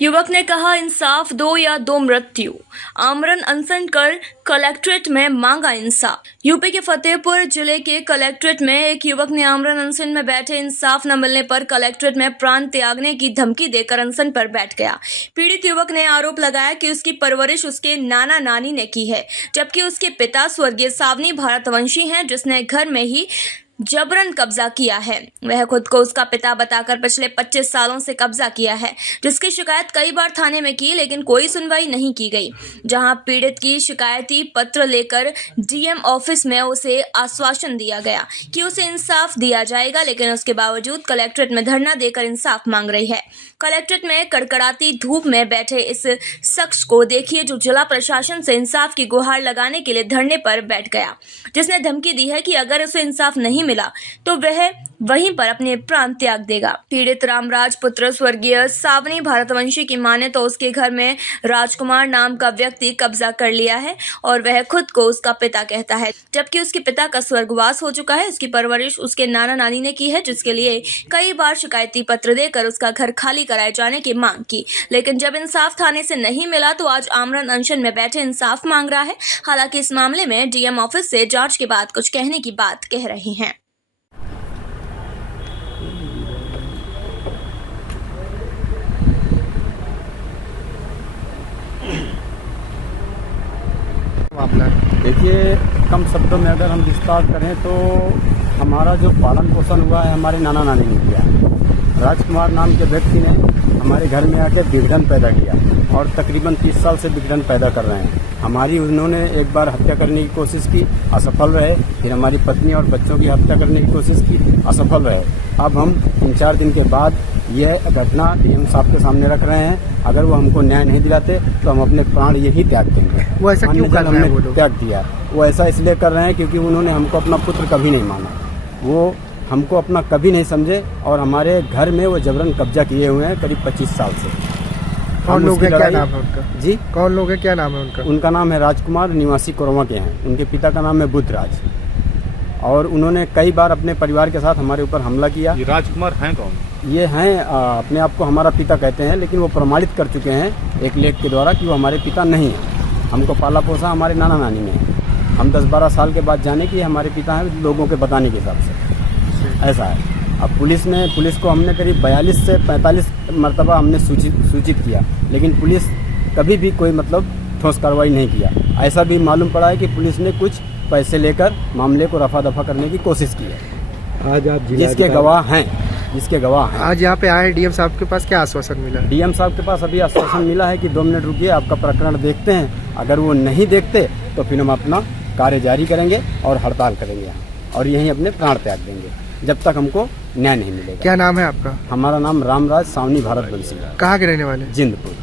युवक ने कहा, इंसाफ दो या दो मृत्यु। आमरण अनशन कर कलेक्ट्रेट में मांगा इंसाफ। यूपी के फतेहपुर जिले के कलेक्ट्रेट में एक युवक ने आमरण अनशन में बैठे इंसाफ न मिलने पर कलेक्ट्रेट में प्राण त्यागने की धमकी देकर अनशन पर बैठ गया। पीड़ित युवक ने आरोप लगाया कि उसकी परवरिश उसके नाना नानी ने की है, जबकि उसके पिता स्वर्गीय सावनी भारतवंशी हैं, जिसने घर में ही जबरन कब्जा किया है। वह खुद को उसका पिता बताकर पिछले 25 सालों से कब्जा किया है, जिसकी शिकायत कई बार थाने में की, लेकिन कोई सुनवाई नहीं की गई। जहां पीड़ित की शिकायती पत्र लेकर डीएम ऑफिस में उसे आश्वासन दिया गया कि उसे इंसाफ दिया जाएगा, लेकिन उसके बावजूद कलेक्ट्रेट में धरना देकर इंसाफ मांग रही है। कलेक्ट्रेट में कड़कड़ाती धूप में बैठे इस शख्स को देखिए, जो जिला प्रशासन से इंसाफ की गुहार लगाने के लिए धरने पर बैठ गया, जिसने धमकी दी है कि अगर उसे इंसाफ नहीं मिला तो वह वहीं पर अपने प्राण त्याग देगा। पीड़ित रामराज पुत्र स्वर्गीय सावनी भारतवंशी की माने तो उसके घर में राजकुमार नाम का व्यक्ति कब्जा कर लिया है और वह खुद को उसका पिता कहता है, जबकि उसके पिता का स्वर्गवास हो चुका है। उसकी परवरिश उसके नाना नानी ने की है, जिसके लिए कई बार शिकायती पत्र देकर उसका घर खाली कराए जाने की मांग की, लेकिन जब इंसाफ थाने से नहीं मिला तो आज आमरण अनशन में बैठे इंसाफ मांग रहा है। हालांकि इस मामले में डीएम ऑफिस से जांच के बाद कुछ कहने की बात कह रहे हैं। देखिए, कम शब्दों में अगर हम विस्तार करें तो हमारा जो पालन पोषण हुआ है हमारे नाना नानी ने किया है। राजकुमार नाम के व्यक्ति ने हमारे घर में आकर विघटन पैदा किया और तकरीबन 30 साल से विघटन पैदा कर रहे हैं। हमारी उन्होंने एक बार हत्या करने की कोशिश की, असफल रहे। फिर हमारी पत्नी और बच्चों की हत्या करने की कोशिश की, असफल रहे। अब हम 3-4 दिन के बाद यह घटना डीएम साहब के सामने रख रहे हैं। अगर वो हमको न्याय नहीं दिलाते तो हम अपने प्राण यही त्याग देंगे। वो ऐसा क्यों कर रहे हैं? वो त्याग दिया, वो ऐसा इसलिए कर रहे हैं क्योंकि उन्होंने हमको अपना पुत्र कभी नहीं माना, वो हमको अपना कभी नहीं समझे और हमारे घर में वो जबरन कब्जा किए हुए हैं करीब 25 साल से। कौन लोग है, क्या नाम है उनका? जी, कौन लोग है, क्या नाम है उनका? उनका नाम है राजकुमार, निवासी कोरमा के हैं। उनके पिता का नाम है बुद्धराज और उन्होंने कई बार अपने परिवार के साथ हमारे ऊपर हमला किया। ये राजकुमार हैं कौन? ये हैं अपने आप को हमारा पिता कहते हैं, लेकिन वो प्रमाणित कर चुके हैं एक लेख के द्वारा कि वो हमारे पिता नहीं हैं। हमको पाला पोसा हमारे नाना नानी ने। हम 10-12 साल के बाद जाने कि हमारे पिता हैं, लोगों के बताने के हिसाब से ऐसा है। अब पुलिस को हमने करीब 42 से 45 मरतबा हमने सूचित किया, लेकिन पुलिस कभी भी कोई ठोस कार्रवाई नहीं किया। ऐसा भी मालूम पड़ा है कि पुलिस ने कुछ पैसे लेकर मामले को रफा दफा करने की कोशिश की है। आज आप जिसके गवाह हैं आज यहाँ पे आए डीएम साहब के पास क्या आश्वासन मिला? डीएम साहब के पास अभी आश्वासन मिला है कि 2 मिनट रुकिए, आपका प्रकरण देखते हैं। अगर वो नहीं देखते तो फिर हम अपना कार्य जारी करेंगे और हड़ताल करेंगे और यहीं अपने प्राण त्याग देंगे जब तक हमको न्याय नहीं मिलेगा। क्या नाम है आपका? हमारा नाम रामराज सावनी भारतवंशी। कहाँ के रहने वाले? जिंदपुर।